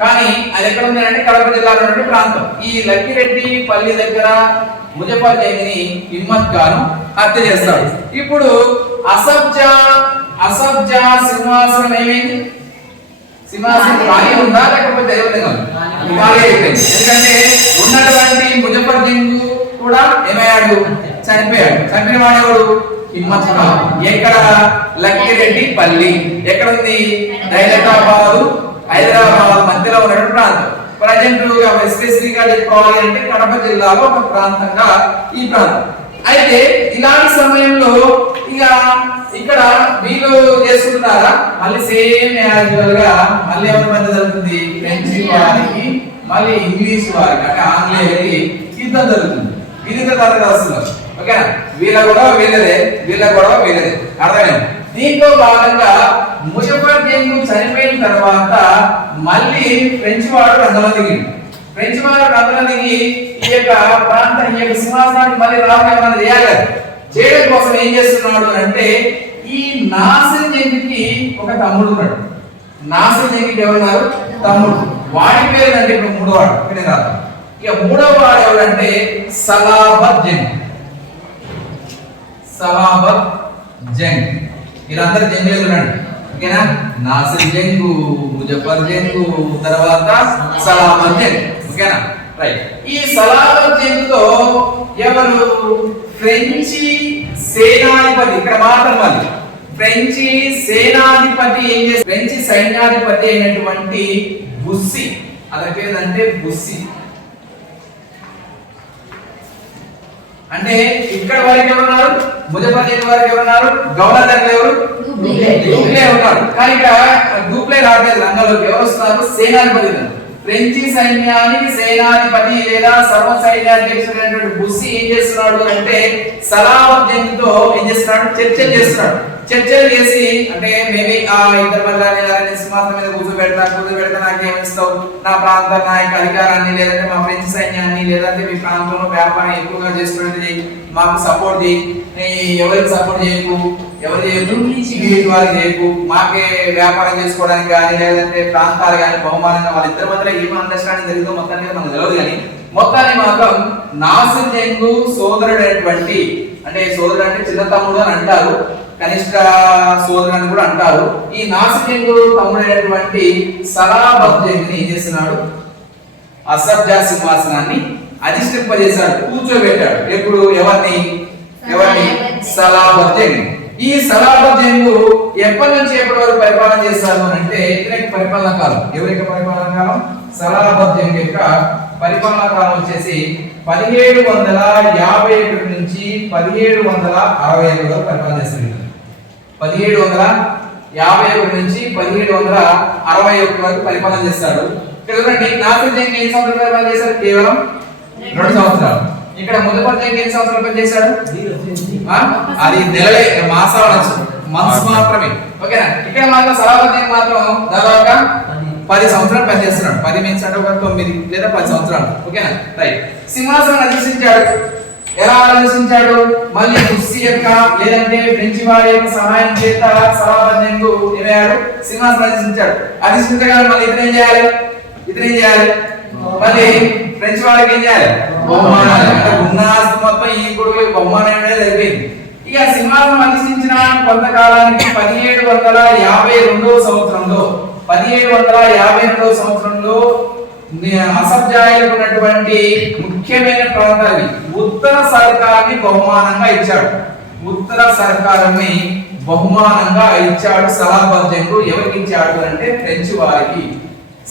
కానీ అది ఎక్కడ ఉంది అంటే కడప జిల్లాలో ఉన్నటువంటి ప్రాంతం. ఈ లక్కిరెడ్డి పల్లి దగ్గర ముజఫర్ జంగిని హిమ్మత్ ఖాన్ హత్య చేస్తాడు ఇప్పుడు అసబ్జా అసబ్జా సింహాసనం ఏమైంది? సింహాసనం ఖాళీ ఉందా లేకపోతే ఖాళీ అయిపోయింది. ఎందుకంటే ఉన్నటువంటి ముజఫర్ జంగు కూడా ఏమయ్యాడు? చనిపోయాడు. చనిపోయిన వాడెవడు హిమ్మత్ ఖాన్ ఎక్కడ? లక్కిరెడ్డి పల్లి. ఎక్కడ ఉంది? దైలతాబాద్ హైదరాబాద్ మధ్యలో ఉన్నటువంటి ప్రాంతం. ప్రజెంట్ ఎస్పెసిఫిక్గా చెప్పుకోవాలి అంటే కడప జిల్లాలో ఒక ప్రాంతంగా ఈ ప్రాంతం. అయితే ఇలాంటి సమయంలో ఇక ఇక్కడ వీళ్ళు చేసుకుంటారా మళ్ళీ సేమ్ యాజువల్గా మళ్ళీ ఎవరి మధ్య జరుగుతుంది? ఫ్రెంచ్ వారికి మళ్ళీ ఇంగ్లీష్ వారికి అంటే ఆంగ్లేయులకి యుద్ధం జరుగుతుంది. ఇది తర్వాత తరగతి వస్తున్నారు. ఓకేనా? వీళ్ళ గొడవ వీళ్ళదే. వీళ్ళ గొడవ వీళ్ళదే. అర్థమైంది? దీంతో భాగంగా ముజఫర్ జంగు చనిపోయిన తర్వాత మళ్ళీ ఫ్రెంచ్ వాడు రంగంలో దిగింది ఫ్రెంచ్ వాడు రంగంలో దిగి ఈ యొక్క ప్రాంతం ఈ యొక్క సింహాసనాన్ని మళ్ళీ రావడం చేయాలి? చేయడం కోసం ఏం చేస్తున్నాడు అంటే ఈ నాసిర్ జంగికి ఒక తమ్ముడు ఉన్నాడు. నాసిర్ జంగికి ఎవరున్నారు తమ్ముడు. వాడి పేరు అంటే ఇప్పుడు మూడో వాడు ఇక్కడ రాదు. ఇక మూడో వాడు ఎవరంటే సలాబత్ జంగ్. సలాబత్ జంగ్. వీళ్ళందరూ జంగులు చూడండి ఓకేనా నాసిర్ జంగ్ ముజఫర్ జంగ్ తర్వాత సలామత్ జంగ్. ఓకేనా రైట్ ఈ సలామత్ జంగుతో ఎవరు? ఫ్రెంచి సేనాధిపతి. ఇక్కడ మాత్రం మళ్ళీ ఫ్రెంచి సేనాధిపతి ఏం చేసి ఫ్రెంచి సైన్యాధిపతి అయినటువంటి బుస్సి. అతని పేరు అంటే బుస్సి. అంటే ఇక్కడ వరకు ఎవరున్నారు? ముజఫర్ వరకు ఎవరున్నారు? గవర్నర్ ఎవరు? డూప్లే దూప్లే ఉన్నారు కానీ ఇక్కడ డూప్లే రాలేదు రంగంలోకి ఎవరు వస్తున్నారు సేనాధిపతి ఫ్రెంచి సైన్యానికి సేనాధిపతి లేదా సర్వ సైన్యాధ్యక్షుడైనటువంటి బుస్సి ఏం చేస్తున్నాడు అంటే సలావర్ జంగ్తో ఏం చేస్తున్నాడు? చర్చ చేస్తున్నాడు. చర్చలు చేసి అంటే మేబీ ఆ ఇద్దరు మళ్ళీ నేను సింహాసనం మీద కూర్చోబెడతా కూర్చోబెడతా నాకేం ఇస్తావు నా ప్రాంత నాయక అధికారాన్ని లేదంటే మా ఫ్రెంచ్ సైన్యాన్ని లేదంటే మీ ప్రాంతంలో వ్యాపారం ఎక్కువగా చేసుకునేది మాకు సపోర్ట్ చేయి. ఎవరికి సపోర్ట్ చేయకు? ఎవరు చేయకు? ఇంగ్లీష్ వారికి చేయకు. మాకే వ్యాపారం చేసుకోవడానికి కానీ లేదంటే ప్రాంతాలు కానీ బహుమానంగా వాళ్ళిద్దరి మధ్యలో ఏం అండర్స్టాండింగ్ జరిగిందో మొత్తానికి మనకు తెలియదు కానీ మొత్తాన్ని మాత్రం నాసిర్ జంగు సోదరుడైనటువంటి అంటే సోదరుడు అంటే చిన్న తమ్ముడు అని అంటారు. కనిష్ట సోదరుడు అని కూడా అంటారు. ఈ జంగు తమ్ముడైనటువంటి జంగుని ఏం చేస్తున్నాడు? అసబ్జా సింహాసనాన్ని అధిష్టింపజేశాడు కూర్చోబెట్టాడు. ఎప్పుడు? ఎవరిని? ఎవరిని? జంగ్ ఈ జంగు ఎప్పటి నుంచి ఎప్పటి వరకు పరిపాలన చేశారు అని అంటే ఇతనికి పరిపాలన కాలం. ఎవరి యొక్క పరిపాలన కాలం? జంగ్ యొక్క పరిపాలన కాలం వచ్చేసి పదిహేడు వందల యాభై ఒకటి నుంచి పదిహేడు వందల అరవై ఐదు వరకు పరిపాలన చేశారు ఈయన. పదిహేడు వందల యాభై ఒకటి నుంచి పదిహేడు వందల అరవై ఒకటి వరకు పరిపాలన చేస్తాడు. ఇక్కడ చూడండి నాసిర్ జంగ్ ఎన్ని సంవత్సరాలు పరిపాలన చేశాడు కేవలం రెండు సంవత్సరాలు. ఇక్కడ ముదపర్ జంగ్ ఎన్ని సంవత్సరాలు పని చేశాడు అది నెలలే మాసాలు మంత్స్ మాత్రమే. ఓకేనా ఇక్కడ మాత్రం సలాబత్ జంగ్ మాత్రం దాదాపుగా పది సంవత్సరాలు పనిచేస్తున్నాడు. పది మీన్స్ అంటే ఒక తొమ్మిది లేదా పది సంవత్సరాలు. ఓకేనా రైట్ సింహాసనం అధిష్టించాడు ఎలా ఆలోచించాడు? మళ్ళీ కుర్సీ యొక్క లేదంటే ఫ్రెంచ్ వారి యొక్క సహాయం చేత సలాబద్ధంకు ఏమయ్యాడు సింహాసనం అధిష్ఠించాడు అధిష్ఠించగానే మళ్ళీ ఇతను ఏం చేయాలి? ఇతను ఏం చేయాలి? మళ్ళీ ఫ్రెంచ్ వారికి ఏం చేయాలి? బహుమానాలు. అంటే ఉన్న ఆస్తి మొత్తం ఈ కొడుకు బహుమానం అనేది అయిపోయింది. ఇక సింహాసనం అధిష్ఠించిన కొంతకాలానికి పదిహేడు వందల యాభై రెండవ సంవత్సరంలో పదిహేడు వందల యాభై రెండవ సంవత్సరంలో అసబ్జాయిలకు ఉన్నటువంటి ముఖ్యమైన ప్రాంతాన్ని ఉత్తర సర్కార్ని బహుమానంగా ఇచ్చాడు. ఉత్తర సర్కారాన్ని బహుమానంగా ఇచ్చాడు సలాబత్ ఎవరికి ఇచ్చాడు అంటే ఫ్రెంచ్ వారికి.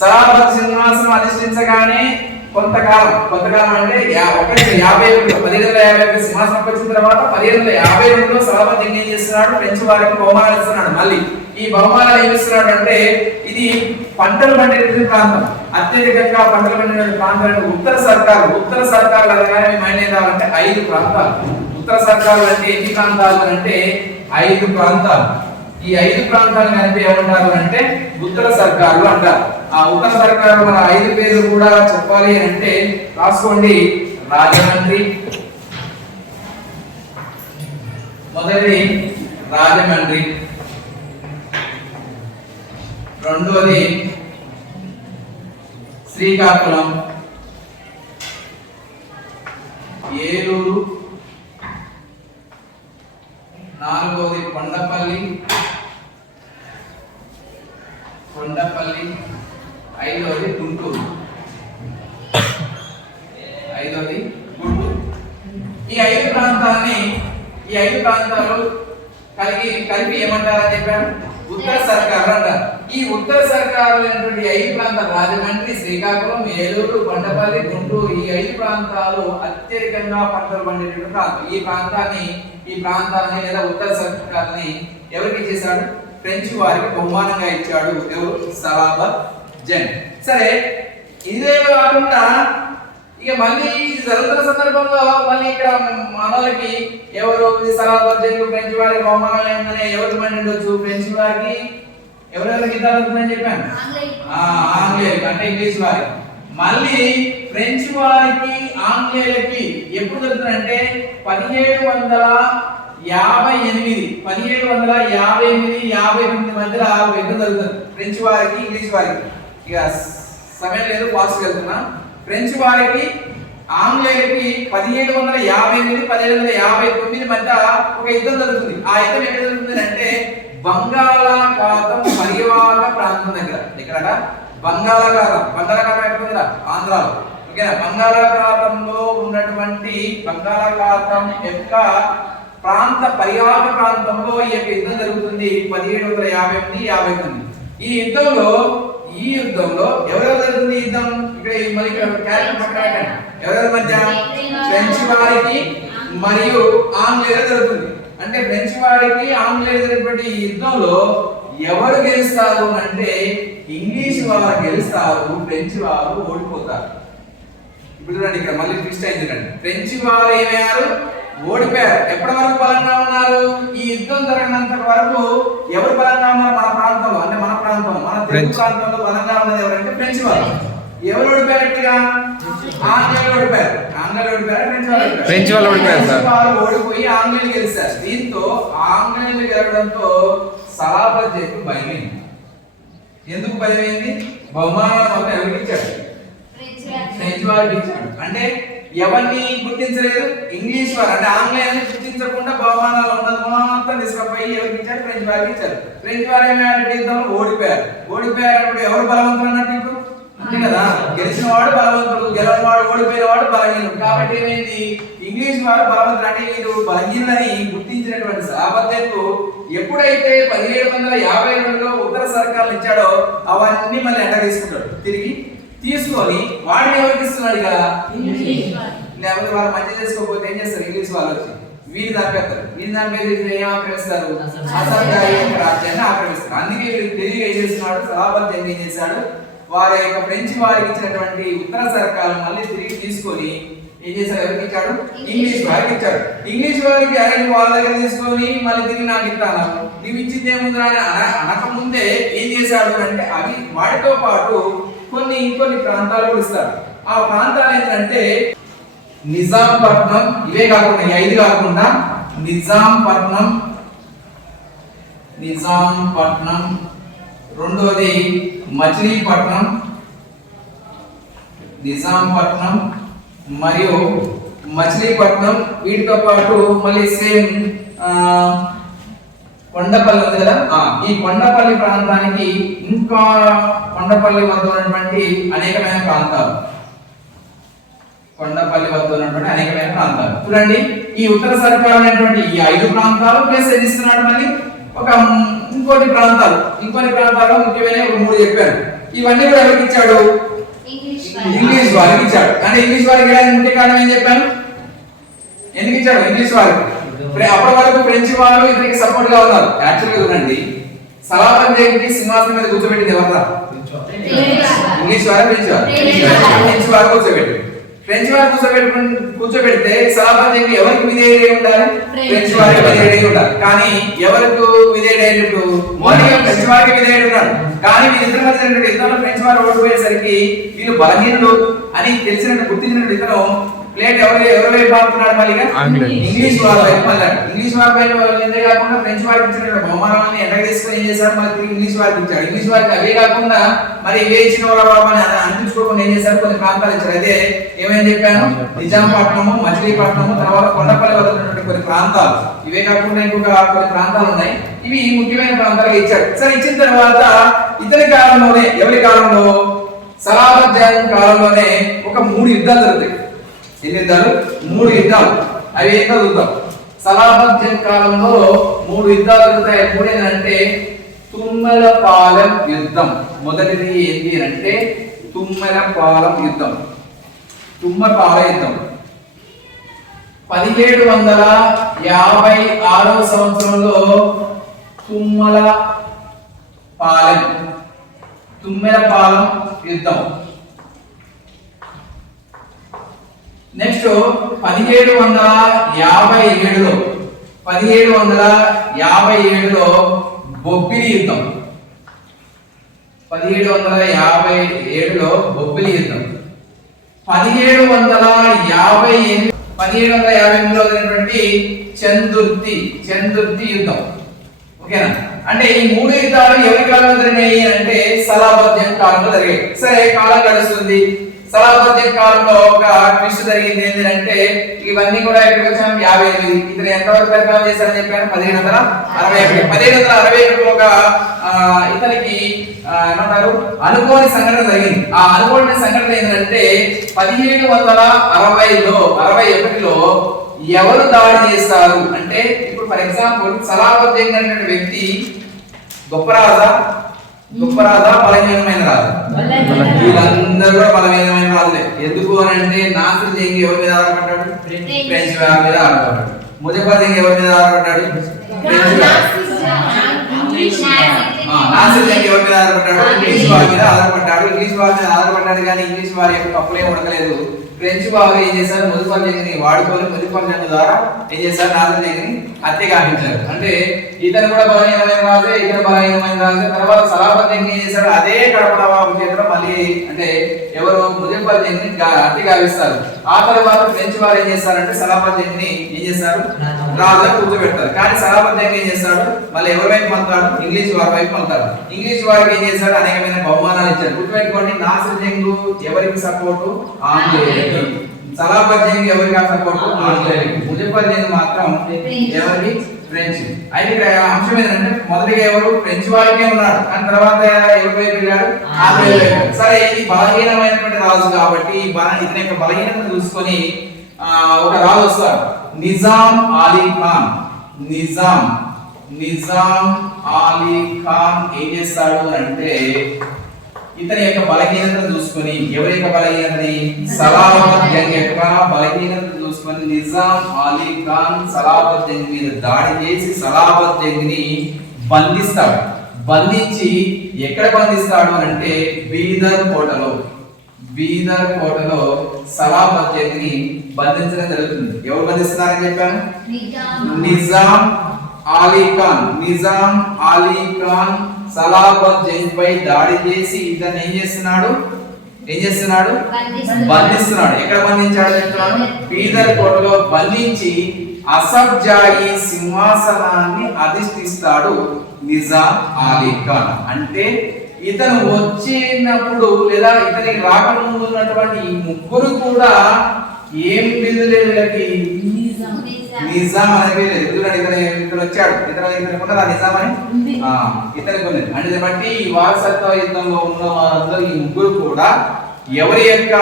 సలాబత్ సింహాసనం అధిష్ఠించగానే కొంతకాలం కొంతకాలం అంటే ఒకటి యాభై ఏళ్ళు పదిహేను వందల యాభై ఒకటి సింహాసనం వచ్చిన తర్వాత పదిహేను వందల యాభై రెండులో సలహా జంగ్ ఏం చేస్తున్నాడు? ఫ్రెంచ్ వారికి బహుమానాలు ఇస్తున్నాడు మళ్ళీ. ఈ బహుమానాలు ఏమి ఇస్తున్నాడు అంటే ఇది పంటలు పండినటువంటి ప్రాంతం. అత్యధికంగా పంటలు పండినటువంటి ప్రాంతాలు ఉత్తర సర్కారు. ఉత్తర సర్కారు అనగానే మీ అంటే ఐదు ప్రాంతాలు. ఉత్తర సర్కారు అంటే ఎన్ని ప్రాంతాలు అంటే ఐదు ప్రాంతాలు. ఈ ఐదు ప్రాంతాలు కలిపి ఏమంటారు అంటే ఉత్తర సర్కారులు అంటారు. ఆ ఉత్తర సర్కారు మన ఐదు పేర్లు కూడా చెప్పాలి అని అంటే రాసుకోండి. రాజమండ్రి. మొదటిది రాజమండ్రి. రెండోది శ్రీకాకుళం. ఏలూరు. నాలుగోది కొండపల్లి. ఐదవది గుంటూరు. ఐదవది గుంటూరు. ఈ ఐదు ప్రాంతాలని ఈ ఐదు ప్రాంతాలు కలిగి కలిపి ఏమంటారని చెప్పారు ఉత్తర సర్కారు అంటారు. ఈ ఉత్తర సర్కారు అనేటువంటి ఐదు ప్రాంతాలు రాజమండ్రి శ్రీకాకుళం ఏలూరు బండపల్లి గుంటూరు ఈ ఐదు ప్రాంతాలు అత్యధికంగా పంటలు పండేటువంటి ప్రాంతం. ఈ ప్రాంతాన్ని ఈ ప్రాంతాన్ని లేదా ఉత్తర సర్కారుని ఎవరికి ఇచ్చేశాడు? ఫ్రెంచ్ వారికి బహుమానంగా ఇచ్చాడు ఎవరు? సలాబత్ జంగ్ సరే ఇదే కాకుండా ఇక మళ్ళీ జరుగుతున్న సందర్భంలో మళ్ళీ ఇక్కడ మనోళ్ళకి ఎవరు జంగ్ ఫ్రెంచ్ వారికి బహుమానాలు ఏమని ఎవరికి మండి ఉండొచ్చు? ఫ్రెంచ్ వారికి ఎవరెవరికి వస్తుందని చెప్పాను. ఆ, ఆంగ్లేయులకు అంటే ఇంగ్లీష్ వారికి. మళ్ళీ ఫ్రెంచ్ వారికి ఆంగ్లేయులకి ఎప్పుడు జరుగుతుందంటే పదిహేడు వందల యాభై ఎనిమిది పదిహేడు వందల యాభై ఎనిమిది యాభై తొమ్మిది మధ్యలో యుద్ధం జరుగుతుంది? ఫ్రెంచ్ వారికి ఇంగ్లీష్ వారికి. ఇక సమయం లేదు ఫాస్ట్ వెళ్తున్నా ఫ్రెంచ్ వారికి ఆంగ్లేయులకి పదిహేడు వందల యాభై ఎనిమిది పదిహేడు వందల యాభై తొమ్మిది మధ్య ఒక యుద్ధం జరుగుతుంది. ఆ యుద్ధం ఎక్కడ జరుగుతుంది అంటే బంగాళాఖాతం పరివాహక ప్రాంతం దగ్గర. ఎక్కడ బంగాళాఖాతం. బంగాళాఖాతం ఎక్కడ ఉందా ఆంధ్రాలో. ఓకేనా? బంగాళాఖాతంలో ఉన్నటువంటి బంగాళాఖాతం యొక్క ప్రాంత పరివాహక ప్రాంతంలో ఈ యొక్క యుద్ధం జరుగుతుంది. పదిహేడు వందల యాభై ఎనిమిది యాభై తొమ్మిది. ఈ యుద్ధంలో ఈ యుద్ధంలో ఎవరెవరు జరుగుతుంది యుద్ధం? ఇక్కడ మరి మళ్ళీ ఇక్కడ క్యారెక్టర్ పక్కన ఎవరెవరి మధ్య? ఫ్రెంచ్ వారికి మరియు ఆంగ్లేయులు జరుగుతుంది. అంటే ఫ్రెంచ్ వారికి ఆంగ్లేయులు జరిగినటువంటి ఈ యుద్ధంలో ఎవరు గెలుస్తారు అంటే ఇంగ్లీష్ వారు గెలుస్తారు ఫ్రెంచ్ వారు ఓడిపోతారు. ఇప్పుడు చూడండి ఇక్కడ మళ్ళీ ట్విస్ట్ అయింది చూడండి. ఫ్రెంచ్ వారు ఏమయ్యారు? ఓడిపోయారు. ఎప్పటి వరకు బలంగా ఉన్నారు? ఈ యుద్ధం జరిగినంత వరకు ఎవరు బలంగా ఉన్నారు? మన ప్రాంతంలో అంటే మన ప్రాంతం మన తెలుగు. ప్రాంతంలో బలంగా ఉన్నది ఎవరంటే ఫ్రెంచ్ వారు ఎవరు ఓడిపోయారట్టుగా ఆంగ్లేయులు ఓడిపోయారు. ఆంగ్లేయులు ఓడిపోయారు? ఫ్రెంచ్ వాళ్ళు ఓడిపోయారు? ఫ్రెంచ్ వాళ్ళు ఓడిపోయారు, వాళ్ళు ఓడిపోయి ఆంగ్లేయులు గెలిచారు. దీంతో ఆంగ్లేయులు గెలవడంతో సలాబత్ జైకు భయమైంది. ఎందుకు భయమైంది? బహుమానాలు మొత్తం ఎవరికి ఇచ్చాడు ఫ్రెంచ్ వారికి ఇచ్చాడు అంటే ఎవరిని గుర్తించలేదు? ఇంగ్లీష్ వారు అంటే ఆంగ్లేయాన్ని గుర్తించకుండా బహుమానాలు ఉండదు. మొత్తం తీసుకుపోయి ఎవరికి ఇచ్చారు ఫ్రెంచ్ వారికి ఇచ్చారు ఫ్రెంచ్ వారు ఏమైనా యుద్ధంలో ఓడిపోయారు. ఓడిపోయారు ఎవరు బలవంతులు అన్నట్టు ఇప్పుడు అంతే కదా? గెలిచిన వాడు బలవంతుడు గెలవని వాడు ఓడిపోయిన వాడు బలహీనుడు. కాబట్టి ఏమైంది? ఇంగ్లీష్ వారు బలవంతుడు అంటే వీరు బలహీనని గుర్తించినటువంటి సాపత్యకు ఎప్పుడైతే పదిహేడు వందల యాభై రెండులో ఉత్తర సర్కార్లు ఇచ్చాడో అవన్నీ మళ్ళీ ఎంట తీసుకుంటాడు తిరిగి తీసుకొని వాడిని ఎవరికి ఇస్తున్నాడు ఇక లేకపోతే వాళ్ళు మంచి చేసుకోకపోతే ఏం చేస్తారు? ఇంగ్లీష్ వాళ్ళు వచ్చి వీడిని ఆపేస్తారు. వీడిని ఆపేసి ఏం ఆక్రమిస్తారు యొక్క రాజ్యాన్ని ఆక్రమిస్తారు. అందుకే వీడు తెలివి ఏం చేస్తున్నాడు? సలాబత్ ఏం చేశాడు? వారి యొక్క ఫ్రెంచ్ వారికి ఇచ్చినటువంటి ఉత్తర సర్కారం మళ్ళీ తిరిగి తీసుకొని ఏం చేశారు ఎవరికి ఇచ్చాడు? ఇంగ్లీష్ వారికి ఇచ్చాడు. ఇంగ్లీష్ వారికి అరే నువ్వు వాళ్ళ దగ్గర తీసుకొని మళ్ళీ తిరిగి నాకు ఇస్తాను. నువ్వు ఇచ్చింది ఏముంది అని అన- అనకముందే ఏం చేశాడు అంటే అవి వాటితో పాటు కొన్ని ఇంకొన్ని ప్రాంతాలు కూడా ఇస్తారు. ఆ ప్రాంతాలు ఏంటంటే నిజాంపట్నం ఇవే కాకుండా ఈ ఐదు కాకుండా నిజాంపట్నం నిజాంపట్నం రెండోది మచిలీపట్నం నిజాంపట్నం మరియు మచిలీపట్నం వీటితో పాటు మళ్ళీ సేమ్ కొండపల్లి ఉంది కదా? ఆ, ఈ కొండపల్లి ప్రాంతానికి ఇంకా కొండపల్లి వద్ద ఉన్నటువంటి అనేకమైన ప్రాంతాలు. కొండపల్లి వద్ద ఉన్నటువంటి అనేకమైన ప్రాంతాలు. చూడండి ఈ ఉత్తర సర్కార్ అనేటువంటి ఈ ఐదు ప్రాంతాలు ప్లస్ ఏది ఇస్తున్నాడు మళ్ళీ? ఒక ఇంకోటి ప్రాంతాలు. ఇంకొన్ని ప్రాంతాల్లో ముఖ్యమైన ఒక మూడు చెప్పారు. ఇవన్నీ కూడా ఎవరికి ఇచ్చాడు? ఇంగ్లీష్ వారికి. ఇచ్చాడు. అంటే ఇంగ్లీష్ వారికి ముఖ్య కారణం ఏం చెప్పాను? ఎందుకు ఇచ్చాడు? ఇంగ్లీష్ వారికి. అప్పటి వరకు ఫ్రెంచ్ వాళ్ళు ఇతనికి సపోర్ట్గా ఉన్నారు. యాక్చువల్గా చూడండి సలాబన్ జైకి సింహాసనం మీద కూర్చోబెట్టింది ఎవరా ఇంగ్లీష్ వారు ఫ్రెంచ్ వారు? ఫ్రెంచ్ వారు కూర్చోబెట్టి ఫ్రెంచ్ వారు కూర్చోబెట్టి కూర్చోబెడితే సలాబన్ జైకి ఎవరికి విధేయుడై ఉండాలి? ఫ్రెంచ్ వారికి విధేయుడై ఉండాలి. కానీ ఎవరికి విధేయుడైనట్టు మోడీగా ఫ్రెంచ్ వారికి విధేయుడు ఉన్నాడు కానీ వీళ్ళిద్దరి మధ్య జరిగినటువంటి ఫ్రెంచ్ వారు ఓడిపోయేసరికి వీళ్ళు బలహీనులు అని తెలిసినట్టు గుర్తించినట్టు ఇతను ప్లేట్ ఎవరు ఎవరు వైపు ఆపుతున్నాడు మళ్ళీగా ఆంగ్లేయులు. ఇంగ్లీష్ వారి వైపు మళ్ళీ. ఇంగ్లీష్ వారి వైపు ఎంతే కాకుండా ఫ్రెంచ్ వారికి ఇచ్చిన బహుమానాలని ఎండ తీసుకొని ఏం చేశారు? మళ్ళీ ఇంగ్లీష్ వారికి ఇచ్చాడు ఇంగ్లీష్ వారికి అవే కాకుండా మరి ఇవే ఇచ్చిన వాళ్ళ బాబు అని అనిపించుకోకుండా ఏం చేశారు? కొన్ని ప్రాంతాలు ఇచ్చారు. అదే ఏమని చెప్పాను? నిజాంపట్నము మచిలీపట్నము తర్వాత కొండపల్లి వద్ద ఉన్నటువంటి కొన్ని ప్రాంతాలు. ఇవే కాకుండా ఇంకొక కొన్ని ప్రాంతాలు ఉన్నాయి. ఇవి ముఖ్యమైన ప్రాంతాలుగా ఇచ్చాడు సరే ఇచ్చిన తర్వాత ఇతని కాలంలోనే ఎవరి కాలంలో? సలాబత్ కాలంలోనే ఒక మూడు యుద్ధాలు జరుగుతాయి. ఎన్ని యుద్ధాలు మూడు యుద్ధాలు. అవి ఏంటో చూద్దాం సలాబత్ కాలంలో మూడు యుద్ధాలు జరుగుతాయి. అవి తుమ్మలపాలెం యుద్ధం. మొదటిది ఏంటి అంటే తుమ్మలపాలెం యుద్ధం. తుమ్మపాల యుద్ధం. పదిహేడు వందల యాభై ఆరో సంవత్సరంలో తుమ్మల పాలెం తుమ్మెల పాలెం యుద్ధం. నెక్స్ట్ పదిహేడు వందల యాభై ఏడులో పదిహేడు వందల యాభై ఏడులో బొబ్బిలి యుద్ధం. పదిహేడు వందల యాభై ఏడులో బొబ్బిలి యుద్ధం. పదిహేడు వందల యాభై ఎనిమిది పదిహేడు వందల యాభై ఎనిమిదిలో జరిగినటువంటి చందుర్తి చందుర్తి యుద్ధం. ఓకేనా? అంటే ఈ మూడు యుద్ధాలు ఎవరి కాలంలో జరిగినాయి అంటే సలాబద్యం కాలంలో జరిగాయి. సరే కాలం గడుస్తుంది? సలాబద్యం కాలంలో ఒక ట్విస్ట్ జరిగింది ఏంటంటే ఇవన్నీ కూడా ఎక్కడికి వచ్చాం యాభై ఎనిమిది ఇతను ఎంతవరకు పరిపాలన చేశారని చెప్పాను పదిహేడు వందల అరవై ఒకటి పదిహేడు వందల అరవై ఒకటిలో ఒక ఆ, ఇతనికి ఏమంటారు? అనుకోని సంఘటన జరిగింది. ఆ అనుకోని సంఘటన ఏంటంటే పదిహేడు వందల అరవైలో అరవై ఒకటిలో ఎవరు దాడి చేస్తారు? అంటే ఇప్పుడు ఫర్ ఎగ్జాంపుల్ సలాబద్దీన్ అనే వ్యక్తి గొప్ప రాజా గొప్ప రాజా. బలహీనమైన రాజా. వీళ్ళందరూ బలహీనమైన రాజులే. ఎందుకు అని అంటే నాసిర్ జంగి ఎవరి మీద ఆధారపడ్డాడు? ఫ్రెంచ్ మీద ఆధారపడ్డాడు. ముజఫర్ జంగి ఎవరి మీద ఆధారపడ్డాడు? నాసిర్ జంగి ఎవరి మీద ఆధారపడ్డాడు ఇంగ్లీష్ వారి మీద ఆధారపడ్డాడు. ఇంగ్లీష్ వారి మీద ఆధారపడ్డాడు కానీ ఇంగ్లీష్ వారి యొక్క తప్పులే ఉండలేదు ఫ్రెంచ్ వారు ఏం చేశారు ముజఫర్ జంగిని వాడుకొని ముజఫర్ జంగ్ ద్వారా ఏం చేశారు నాసిర్ జంగిని హత్య గావించారు అంటే ఇతను కూడా బలహీనమైన రాజే ఇతను బలహీనమైన రాజే. తర్వాత సలాబత్ జంగ్ ఏం చేశారు అదే కడప నవాబు చేతిలో మళ్ళీ అంటే ఎవరు ముజఫర్ జంగిని గా- హత్య గావిస్తారు ఆ తర్వాత ఫ్రెంచ్ వారు ఏం చేస్తారంటే జంగిని ఏం చేస్తారు? రాజుగా కూర్చోబెడతారు. కానీ సలాబత్ జంగ్ ఏం చేస్తాడు? మళ్ళీ ఎవరి వైపు మలుతాడు ఇంగ్లీష్ వారి వైపు మలుతాడు ఇంగ్లీష్ వారికి ఏం చేశాడు? అనేకమైన బహుమానాలు ఇచ్చారు గుర్తుపెట్టుకోండి నాసిర్ జంగు ఎవరికి సపోర్టు ఆంగ్లేయులకి సలాబత్ జంగ్ ఎవరికి సపోర్టు ఆంగ్లేయులకి ముజఫర్ జంగ్ మాత్రం ఎవరికి? ఫ్రెంచ్. అయితే ఇక్కడ అంశం ఏంటంటే మొదటిగా ఎవరు? ఫ్రెంచ్ వారికే ఉన్నాడు. కానీ తర్వాత ఎవరి వైపు వెళ్ళాడు సరే ఇది బలహీనమైనటువంటి రాజు కాబట్టి బల ఇతని యొక్క బలహీనతను చూసుకొని ఒక రాజు వస్తాడు. నిజాం అలీ ఖాన్. నిజాం. నిజాం అలీ ఖాన్ ఏం చేస్తాడు అని అంటే ఇతని యొక్క బలహీనతను చూసుకొని ఎవరి యొక్క బలహీనతని? సలాబత్ జంగ్ యొక్క బలహీనతను చూసుకొని నిజాం అలీ ఖాన్ సలాబత్ జంగ్ మీద దాడి చేసి సలాబత్ జంగ్ని బంధిస్తాడు. బంధించి ఎక్కడ బంధిస్తాడు అని అంటే బీదర్ కోటలో. బీదర్ కోటలో సలాబత్ జంగ్ని బంధించడం జరుగుతుంది. ఎవరు బంధిస్తున్నారని చెప్పాను? నిజాం అలీ ఖాన్ నిజాం అలీ ఖాన్ సలాబత్ జంగ్ పై దాడి చేసి ఇతను ఏం చేస్తున్నాడు? ఏం చేస్తున్నాడు? బంధిస్తున్నాడు. ఎక్కడ బంధించాడు చెప్తున్నాడు? బీదర్ కోటలో బంధించి అసఫ్ జాయి సింహాసనాన్ని అధిష్ఠిస్తాడు నిజాం అలీ ఖాన్. అంటే ఇతను వచ్చినప్పుడు లేదా ఇతనికి రాకముందు ఉన్నటువంటి ఈ ముగ్గురు కూడా ఏం బిందు లేదు వీళ్ళకి నిజాం. అనేది లేదు చూడండి ఇతను ఇతను వచ్చాడు. ఇతను ఇతను ఉన్నదా నిజాం అని? ఇతనికి ఉన్నది అంటే బట్టి ఈ వారసత్వ యుద్ధంలో ఉన్న వారందరూ ఈ ముగ్గురు కూడా ఎవరి యొక్క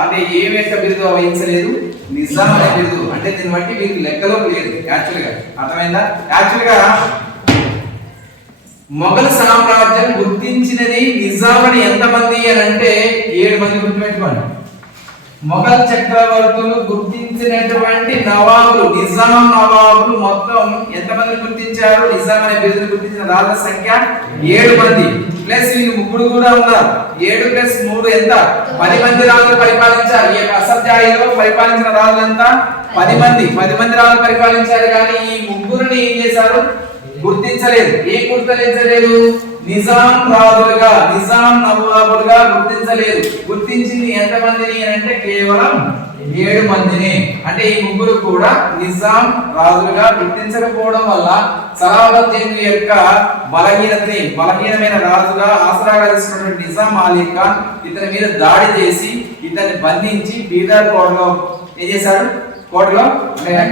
అంటే ఏమి యొక్క బిరుదు వహించలేదు నిజాం అనే బిరుదు. అంటే దీన్ని బట్టి వీరికి లెక్కలో లేదు. యాక్చువల్గా. అర్థమైందా? యాక్చువల్గా మొఘల్ సామ్రాజ్యం గుర్తించినది నిజాం అని ఎంతమంది అని అంటే ఏడు మంది గుర్తుపెట్టుకోండి. మొఘల్ చక్రవర్తులు గుర్తించినటువంటి నవాబులు నిజాం నవాబులు మొత్తం ఎంతమంది గుర్తించారు? నిజాం అనే పేరు గుర్తించిన రాజుల సంఖ్య ఏడు మంది. ప్లస్ వీళ్ళు ముగ్గురు కూడా ఉన్నారు. ఏడు ప్లస్ మూడు ఎంత? పది మంది రాజులు పరిపాలించారు. ఈ యొక్క పరిపాలించిన రాజులు ఎంత? పది మంది. పది మంది రాజులు పరిపాలించారు కానీ ఈ ముగ్గురిని ఏం చేశారు? గుర్తించలేదు. ఏం గుర్తించలేదు నిజాం రాజులుగా నిజాం నవాబులుగా గుర్తించలేదు. గుర్తించింది ఎంతమందిని మందిని అంటే కేవలం ఏడు మందిని. అంటే ఈ ముగ్గురు కూడా నిజాం రాజులుగా గుర్తించకపోవడం వల్ల సలాబద్దీన్ యొక్క బలహీనతని బలహీనమైన రాజుగా ఆసరాగా తీసుకున్నటువంటి నిజాం అలీ ఖాన్ ఇతని మీద దాడి చేసి ఇతన్ని బంధించి బీదర్ కోటలో ఏం చేశాడు? కోటలో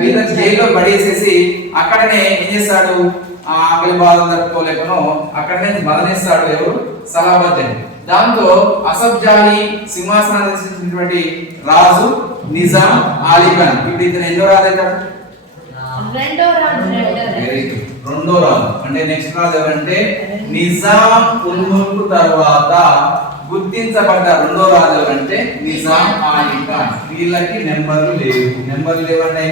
బీదర్ జైల్లో పడేసేసి అక్కడనే ఏం చేశాడు? ఆ ఆకలి బాధలు తట్టుకోలేకను అక్కడనే మరణిస్తాడు ఎవరు సలాబద్దీన్ దాంతో అసఫ్ జాహీ సింహాసనాన్ని అధిష్ఠించినటువంటి రాజు నిజాం అలీ ఖాన్ ఇప్పుడు ఇతను ఎన్నో రాజు అవుతాడు? రెండో రాజు అంటే నెక్స్ట్ రాజు ఎవరంటే నిజాం ఉల్ ముల్క్ తర్వాత గుర్తించబడ్డ రెండో రాజు ఎవరంటే నిజాం అలీ ఖాన్ వీళ్ళకి నెంబర్లు లేవు. నెంబర్లు లేవంటే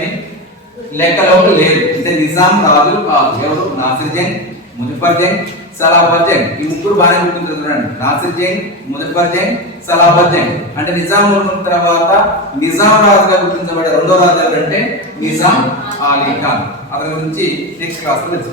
లెక్కలో లేదు అంటే నిజాం రాజులు కాదు. ఎవరు? నాసిర్ జైన్ ముజఫర్ జైన్ సలాబత్ జైన్ ఈ ముగ్గురు బాగానే గుర్తుంటారు చూడండి. నాసిర్ జైన్ ముజఫర్ జైన్ సలాబత్ జైన్ అంటే నిజాం తర్వాత నిజాం రాజుగా గుర్తించబడే రెండో రాజు ఎవరంటే నిజాం ఆలీ ఖాన్. అతని గురించి నెక్స్ట్ క్లాస్ తెలుసు.